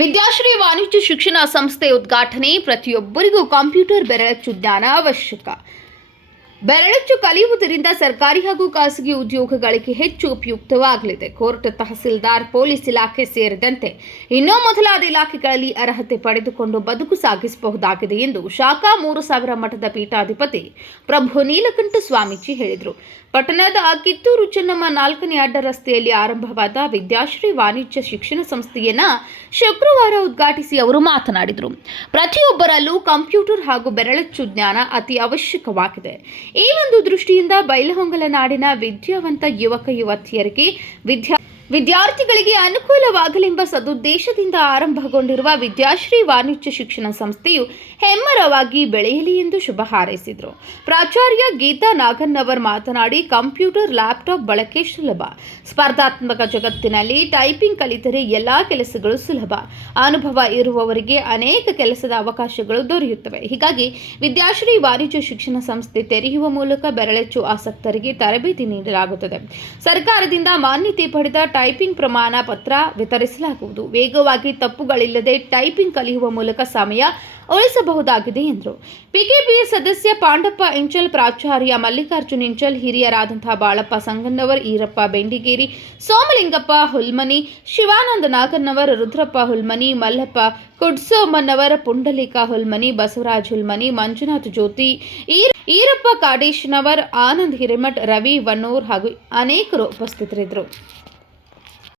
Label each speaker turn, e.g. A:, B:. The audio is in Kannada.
A: ವಿದ್ಯಾಶ್ರೀ ವಾಣಿಜ್ಯ ಶಿಕ್ಷಣ ಸಂಸ್ಥೆ ಉದ್ಘಾಟನೆ ಪ್ರತಿಯೊಬ್ಬರಿಗೂ ಕಂಪ್ಯೂಟರ್ ಬೆರಳಚ್ಚು ಜ್ಞಾನ ಅವಶ್ಯಕ. ಬೆರಳಚ್ಚು ಕಲಿಯುವುದರಿಂದ ಸರ್ಕಾರಿ ಹಾಗೂ ಖಾಸಗಿ ಉದ್ಯೋಗಗಳಿಗೆ ಹೆಚ್ಚು ಉಪಯುಕ್ತವಾಗಲಿದೆ. ಕೋರ್ಟ್ ತಹಸೀಲ್ದಾರ್, ಪೊಲೀಸ್ ಇಲಾಖೆ ಸೇರಿದಂತೆ ಇನ್ನೂ ಮೊದಲಾದ ಇಲಾಖೆಗಳಲ್ಲಿ ಅರ್ಹತೆ ಪಡೆದುಕೊಂಡು ಬದುಕು ಸಾಗಿಸಬಹುದಾಗಿದೆ ಎಂದು ಶಾಖಾ ಮೂರು ಸಾವಿರ ಮಠದ ಪೀಠಾಧಿಪತಿ ಪ್ರಭು ನೀಲಕಂಠ ಸ್ವಾಮೀಜಿ ಹೇಳಿದರು. ಪಟ್ಟಣದ ಕಿತ್ತೂರು ಚೆನ್ನಮ್ಮ ನಾಲ್ಕನೇ ಅಡ್ಡ ರಸ್ತೆಯಲ್ಲಿ ಆರಂಭವಾದ ವಿದ್ಯಾಶ್ರೀ ವಾಣಿಜ್ಯ ಶಿಕ್ಷಣ ಸಂಸ್ಥೆಯನ್ನ ಶುಕ್ರವಾರ ಉದ್ಘಾಟಿಸಿ ಅವರು ಮಾತನಾಡಿದರು. ಪ್ರತಿಯೊಬ್ಬರಲ್ಲೂ ಕಂಪ್ಯೂಟರ್ ಹಾಗೂ ಬೆರಳಚ್ಚು ಜ್ಞಾನ ಅತಿ ಅವಶ್ಯಕವಾಗಿದೆ. ಈ ಒಂದು ದೃಷ್ಟಿಯಿಂದ ಬೈಲಹೊಂಗಲ ನಾಡಿನ ವಿದ್ಯಾವಂತ ಯುವಕ ಯುವತಿಯರಿಗೆ ವಿದ್ಯಾ ವಿದ್ಯಾರ್ಥಿಗಳಿಗೆ ಅನುಕೂಲವಾಗಲೆಂಬ ಸದುದ್ದೇಶದಿಂದ ಆರಂಭಗೊಂಡಿರುವ ವಿದ್ಯಾಶ್ರೀ ವಾಣಿಜ್ಯ ಶಿಕ್ಷಣ ಸಂಸ್ಥೆಯು ಹೆಮ್ಮರವಾಗಿ ಬೆಳೆಯಲಿ ಎಂದು ಶುಭ ಹಾರೈಸಿದರು. ಪ್ರಾಚಾರ್ಯ ಗೀತಾ ನಾಗನ್ನವರ್ ಮಾತನಾಡಿ, ಕಂಪ್ಯೂಟರ್, ಲ್ಯಾಪ್ಟಾಪ್ ಬಳಕೆ ಸುಲಭ. ಸ್ಪರ್ಧಾತ್ಮಕ ಜಗತ್ತಿನಲ್ಲಿ ಟೈಪಿಂಗ್ ಕಲಿತರೆ ಎಲ್ಲಾ ಕೆಲಸಗಳು ಸುಲಭ. ಅನುಭವ ಇರುವವರಿಗೆ ಅನೇಕ ಕೆಲಸದ ಅವಕಾಶಗಳು ದೊರೆಯುತ್ತವೆ. ಹೀಗಾಗಿ ವಿದ್ಯಾಶ್ರೀ ವಾಣಿಜ್ಯ ಶಿಕ್ಷಣ ಸಂಸ್ಥೆ ತೆರೆಯುವ ಮೂಲಕ ಬೆರಳೆಚ್ಚು ಆಸಕ್ತರಿಗೆ ತರಬೇತಿ ನೀಡಲಾಗುತ್ತದೆ. ಸರ್ಕಾರದಿಂದ ಮಾನ್ಯತೆ ಪಡೆದ ಟೈಪಿಂಗ್ ಪ್ರಮಾಣ ಪತ್ರ ವಿತರಿಸಲಾಗುವುದು. ವೇಗವಾಗಿ ತಪ್ಪುಗಳಿಲ್ಲದೆ ಟೈಪಿಂಗ್ ಕಲಿಯುವ ಮೂಲಕ ಸಮಯ ಉಳಿಸಬಹುದಾಗಿದೆ ಎಂದರು. ಪಿಕೆಪಿ ಸದಸ್ಯ ಪಾಂಡಪ್ಪ ಇಂಚಲ್ ಪ್ರಾಚಾರ್ಯ ಮಲ್ಲಿಕಾರ್ಜುನ್ ಇಂಚಲ್ ಹಿರಿಯರಾದಂತಹ ಬಾಳಪ್ಪ ಸಂಗನ್ನವರ್ ಈರಪ್ಪ ಬೆಂಡಿಗೇರಿ, ಸೋಮಲಿಂಗಪ್ಪ ಹುಲ್ಮನಿ, ಶಿವಾನಂದ ನಾಗನ್ನವರ್ ರುದ್ರಪ್ಪ ಹುಲ್ಮನಿ, ಮಲ್ಲಪ್ಪ ಕುಡ್ಸೋಮನ್ನವರ್ ಪುಂಡಲಿಕ ಹುಲ್ಮನಿ, ಬಸವರಾಜ್ ಹುಲ್ಮನಿ, ಮಂಜುನಾಥ್ ಜ್ಯೋತಿ, ಈರ- ಈರಪ್ಪ ಕಾಡೇಶ್ನವರ್, ಆನಂದ್ ಹಿರೇಮಠ್, ರವಿ, ವನ್ನೂರ್ ಹಾಗೂ ಅನೇಕರು ಉಪಸ್ಥಿತರಿದ್ದರು.